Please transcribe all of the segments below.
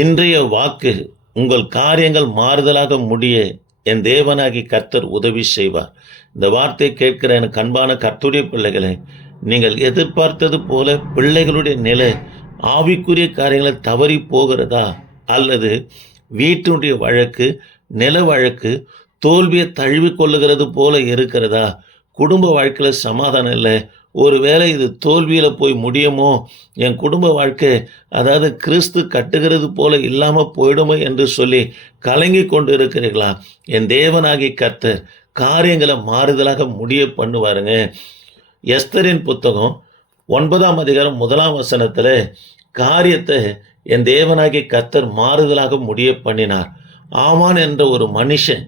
இன்றைய வாக்கு உங்கள் காரியங்கள் மாறுதலாக முடிய என் தேவனாகி கர்த்தர் உதவி செய்வார். இந்த வார்த்தை கேட்கிற எனக்கு அன்பான கர்த்தருடைய பிள்ளைகளே, நீங்கள் எதிர்பார்த்தது போல பிள்ளைகளுடைய நிலை ஆவிக்குரிய காரியங்களை தவறி போகிறதா, அல்லது வீட்டினுடைய வழக்கு, நில வழக்கு தோல்வியை தழுவி கொள்ளுகிறது போல இருக்கிறதா, குடும்ப வாழ்க்கையில் சமாதானம் இல்லை, ஒருவேளை இது தோல்வியில் போய் முடியுமோ, என் குடும்ப வாழ்க்கை அதாவது கிறிஸ்து கட்டுகிறது போல இல்லாமல் போயிடுமோ என்று சொல்லி கலங்கி கொண்டு இருக்கிறீர்களா? என் தேவனாகி கர்த்தர் காரியங்களை மாறுதலாக முடிய பண்ணுவாருங்க. எஸ்தரின் புத்தகம் 9ஆம் அதிகாரம் 1ஆம் வசனத்தில் காரியத்தை என் தேவனாகி கர்த்தர் மாறுதலாக முடிய பண்ணினார். ஆமான் என்ற ஒரு மனுஷன்,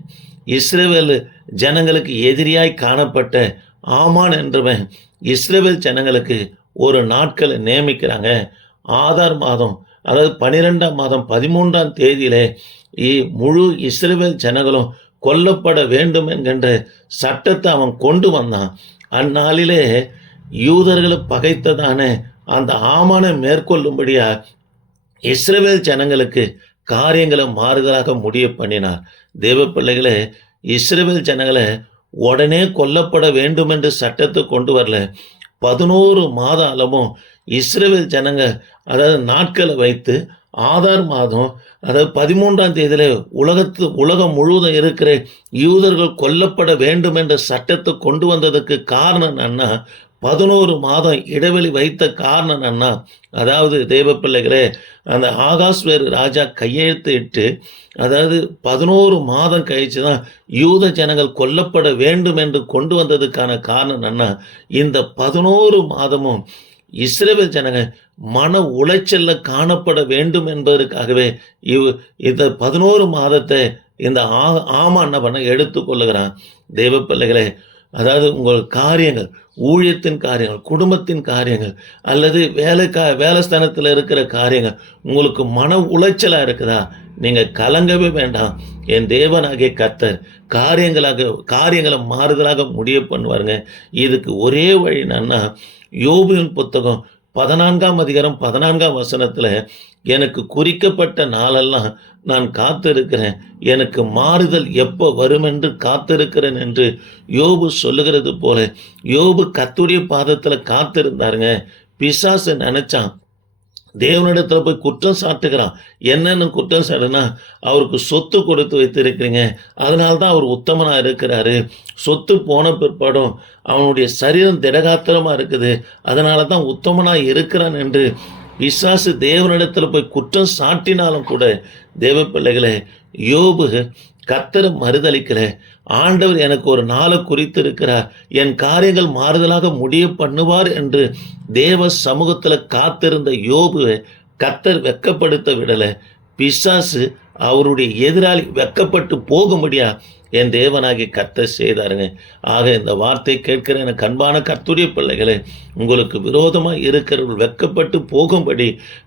இஸ்ரவேல் ஜனங்களுக்கு எதிரியாய் காணப்பட்ட ஆமான் என்றவன் இஸ்ரவேல் ஜனங்களுக்கு ஒரு நாட்களை நியமிக்கிறாங்க. ஆதார் மாதம், அதாவது 12ஆம் மாதம் 13ஆம் தேதியிலே முழு இஸ்ரவேல் ஜனங்களும் கொல்லப்பட வேண்டும் என்கின்ற சட்டத்தை அவன் கொண்டு வந்தான். அந்நாளிலே யூதர்களை பகைத்ததான அந்த ஆமானை மேற்கொள்ளும்படியா இஸ்ரவேல் ஜனங்களுக்கு காரியங்களை மாறுதலாக முடிய பண்ணினார். தேவ பிள்ளைகளே, இஸ்ரவேல் ஜனங்களை உடனே கொல்லப்பட வேண்டும் என்று சட்டத்தை கொண்டு வரல. 11 மாத அளவும் இஸ்ரவேல் ஜனங்க அதாவது நாட்களை வைத்து ஆதார் மாதம், அதாவது 13ஆம் தேதியில உலகம் முழுவதும் இருக்கிற யூதர்கள் கொல்லப்பட வேண்டும் என்ற சட்டத்தை கொண்டு வந்ததுக்கு காரணம் என்னன்னா, 11 மாதம் இடைவெளி வைத்த காரணம் என்னன்னா, அதாவது தேவ பிள்ளைகளே, அந்த ஆகாஸ்வேரு ராஜா கையெழுத்து இட்டு அதாவது 11 மாதம் கழிச்சு தான் யூத ஜனங்கள் கொல்லப்பட வேண்டும் என்று கொண்டு வந்ததுக்கான காரணம் என்னன்னா, இந்த 11 மாதமும் இஸ்ரவேல் ஜனங்க மன உளைச்சல்ல காணப்பட வேண்டும் என்பதற்காகவே இந்த 11 மாதத்தை இந்த ஆமா என்ன பண்ண எடுத்துக்கொள்ளுகிறான். தேவ பிள்ளைகளே, அதாவது உங்கள் காரியங்கள், ஊழியத்தின் காரியங்கள், குடும்பத்தின் காரியங்கள், அல்லது வேலை ஸ்தானத்தில் இருக்கிற காரியங்கள் உங்களுக்கு மன உளைச்சலாக இருக்குதா, நீங்கள் கலங்கவே வேண்டாம். என் தேவனாகிய கர்த்தர் காரியங்களை மாறுதலாக முடிய பண்ணுவாருங்க. இதுக்கு ஒரே வழி என்னன்னா, யோபுவின் புத்தகம் 14ஆம் அதிகாரம் 14ஆம் வசனத்தில் எனக்கு குறிக்கப்பட்ட நாளெல்லாம் நான் காத்திருக்கிறேன், எனக்கு மாறுதல் எப்போ வரும் என்று காத்திருக்கிறேன் என்று யோபு சொல்லுகிறது போல யோபு கர்த்தருடைய பாதத்தில் காத்திருந்தாருங்க. பிசாசு நினைச்சான், தேவனிடத்தில் போய் குற்றம் சாட்டுகிறான். என்னென்னு குற்றம் சாட்டுனா, அவருக்கு சொத்து கொடுத்து வைத்திருக்கிறீங்க, அதனால்தான் அவர் உத்தமனாக இருக்கிறாரு, சொத்து போன பிற்பாடும் அவனுடைய சரீரம் திடகாத்திரமாக இருக்குது, அதனால தான் உத்தமனாக இருக்கிறான் என்று பிசாசு தேவனிடத்தில் போய் குற்றம் சாட்டினாலும் கூட தேவ பிள்ளைகளே, யோபு கர்த்தரை மறுதளிக்கல. ஆண்டவர் எனக்கு ஒரு நாளை குறித்து இருக்கிறார், என் காரியங்கள் மாறுதலாக முடிய பண்ணுவார் என்று தேவ சமூகத்தில் காத்திருந்த யோபு கர்த்தர் வெட்கப்படுத்த விடலை. பிசாசு அவருடைய எதிராளி வெட்கப்பட்டு போக முடியா என் தேவனாகி கர்த்தர் செய்தாருங்க. ஆக இந்த வார்த்தை கேட்கிற எனக்கு அன்பான கர்த்தருடைய பிள்ளைகளே, உங்களுக்கு விரோதமாக இருக்கிறவர்கள் வெட்கப்பட்டு போகும்படி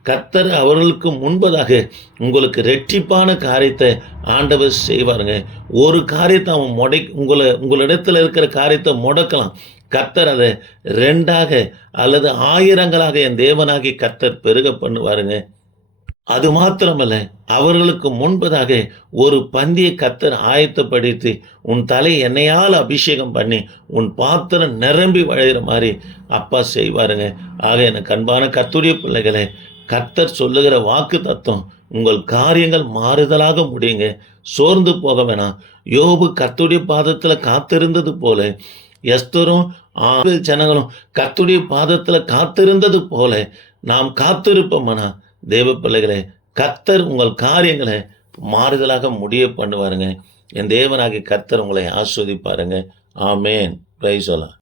கர்த்தர் அவர்களுக்கு முன்பதாக உங்களுக்கு ரெட்டிப்பான காரியத்தை ஆண்டவர் செய்வாருங்க. ஒரு காரியத்தை அவன் உங்களிடத்தில் இருக்கிற காரியத்தை முடக்கலாம், கர்த்தர் அதை 2ஆக அல்லது 1000களாக என் தேவனாகி கர்த்தர் பெருக பண்ணுவாருங்க. அது மாத்திரமல்ல, அவர்களுக்கு முன்பதாக ஒரு பந்தியை கர்த்தர் ஆயத்தப்படுத்தி உன் தலை எண்ணெயால் அபிஷேகம் பண்ணி உன் பாத்திரம் நிரம்பி வழிகிற மாதிரி அப்பா செய்வாருங்க. ஆக எனக்கு அன்பான கர்த்தருடைய பிள்ளைகளே, கர்த்தர் சொல்லுகிற வாக்கு தத்துவம் உங்கள் காரியங்கள் மாறுதலாக முடியுங்க. சோர்ந்து போக வேணாம். யோபு கர்த்தருடைய பாதத்தில் காத்திருந்தது போல, எஸ்தரும் ஜனங்களும் கர்த்தருடைய பாதத்தில் காத்திருந்தது போல நாம் காத்திருப்போம்னா தேவ பிள்ளைகளே, கர்த்தர் உங்கள் காரியங்களை மாறுதலாக முடிய பண்ணுவாருங்க. என் தேவனாகிய கர்த்தர் உங்களை ஆஸ்வதிப்பாருங்க. ஆமேன். Praise the Lord.